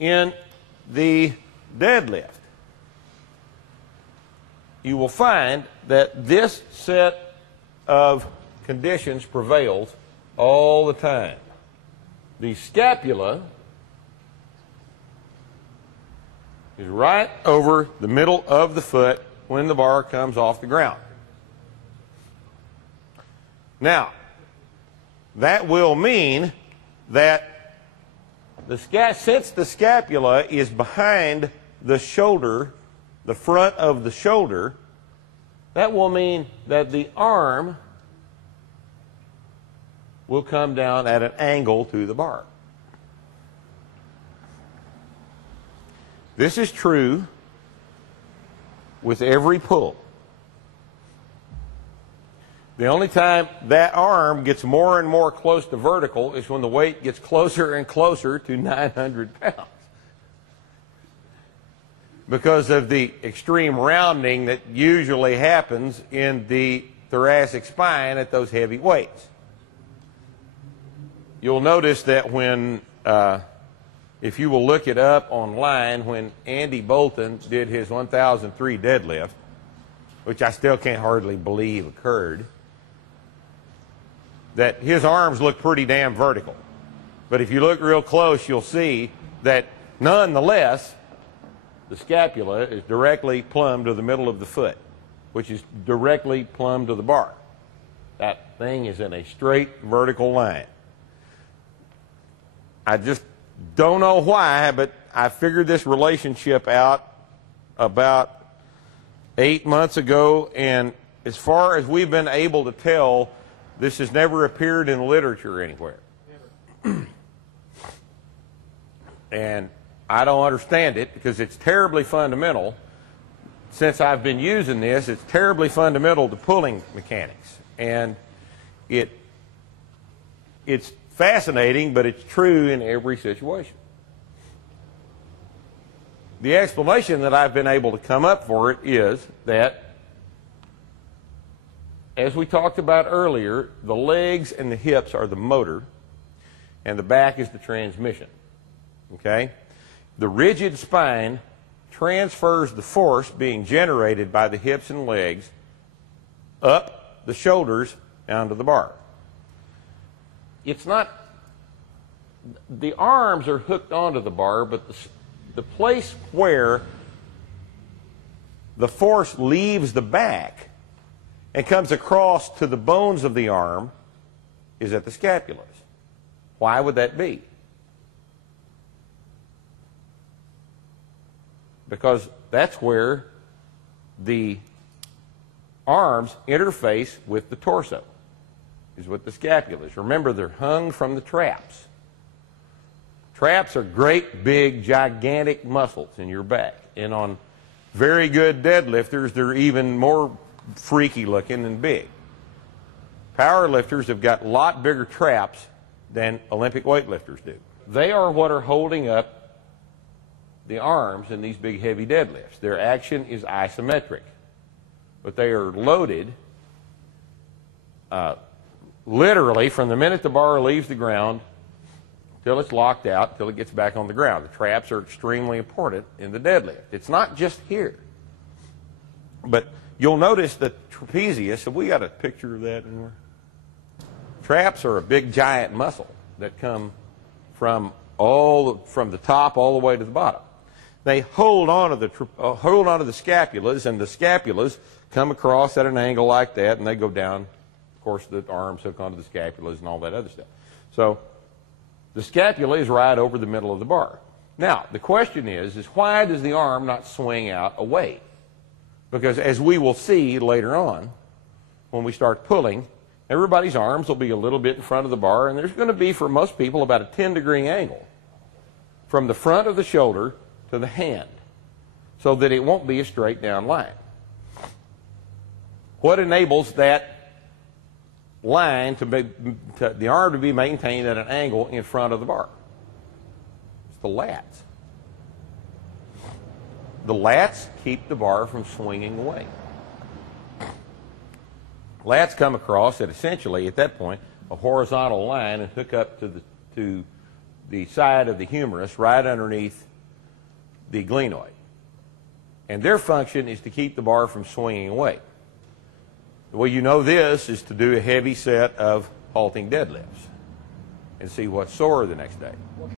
In the deadlift, you will find that this set of conditions prevails all the time. The scapula is right over the middle of the foot when the bar comes off the ground. Now, that will mean that since the scapula is behind the shoulder, the front of the shoulder, that will mean that the arm will come down at an angle to the bar. This is true with every pull. The only time that arm gets more and more close to vertical is when the weight gets closer and closer to 900 pounds. Because of the extreme rounding that usually happens in the thoracic spine at those heavy weights. You'll notice that when, if you will look it up online, when Andy Bolton did his 1003 deadlift, which I still can't hardly believe occurred, that his arms look pretty damn vertical. But if you look real close, you'll see that nonetheless, the scapula is directly plumb to the middle of the foot, which is directly plumb to the bar. That thing is in a straight vertical line. I just don't know why, but I figured this relationship out about 8 months ago, and as far as we've been able to tell, this has never appeared in literature anywhere. And I don't understand it because it's terribly fundamental. Since I've been using this, it's terribly fundamental to pulling mechanics. And it's fascinating, but it's true in every situation. The explanation that I've been able to come up for it is that, as we talked about earlier, the legs and the hips are the motor, and the back is the transmission. Okay? The rigid spine transfers the force being generated by the hips and legs up the shoulders onto the bar. It's not, the arms are hooked onto the bar, but the place where the force leaves the back and comes across to the bones of the arm is at the scapulas. Why would that be? Because that's where the arms interface with the torso, is with the scapulas. Remember, they're hung from the traps. Traps are great, big, gigantic muscles in your back. And on very good deadlifters, they're even more freaky looking and big. Power lifters have got a lot bigger traps than Olympic weightlifters do. They are what are holding up the arms in these big heavy deadlifts. Their action is isometric, but they are loaded literally from the minute the bar leaves the ground till it's locked out, till it gets back on the ground. The traps are extremely important in the deadlift. It's not just here. But you'll notice that trapezius, have we got a picture of that anywhere? Traps are a big giant muscle that come from the top all the way to the bottom. They hold on to the scapulas, and the scapulas come across at an angle like that, and they go down. Of course, the arms hook onto the scapulas and all that other stuff. So the scapula is right over the middle of the bar. Now, the question is why does the arm not swing out away? Because as we will see later on, when we start pulling, everybody's arms will be a little bit in front of the bar, and there's going to be, for most people, about a 10-degree angle from the front of the shoulder to the hand, so that it won't be a straight down line. What enables that line the arm to be maintained at an angle in front of the bar? It's the lats. The lats keep the bar from swinging away. Lats come across at essentially, at that point, a horizontal line and hook up to the side of the humerus right underneath the glenoid. And their function is to keep the bar from swinging away. The way you know this is to do a heavy set of halting deadlifts and see what's sore the next day.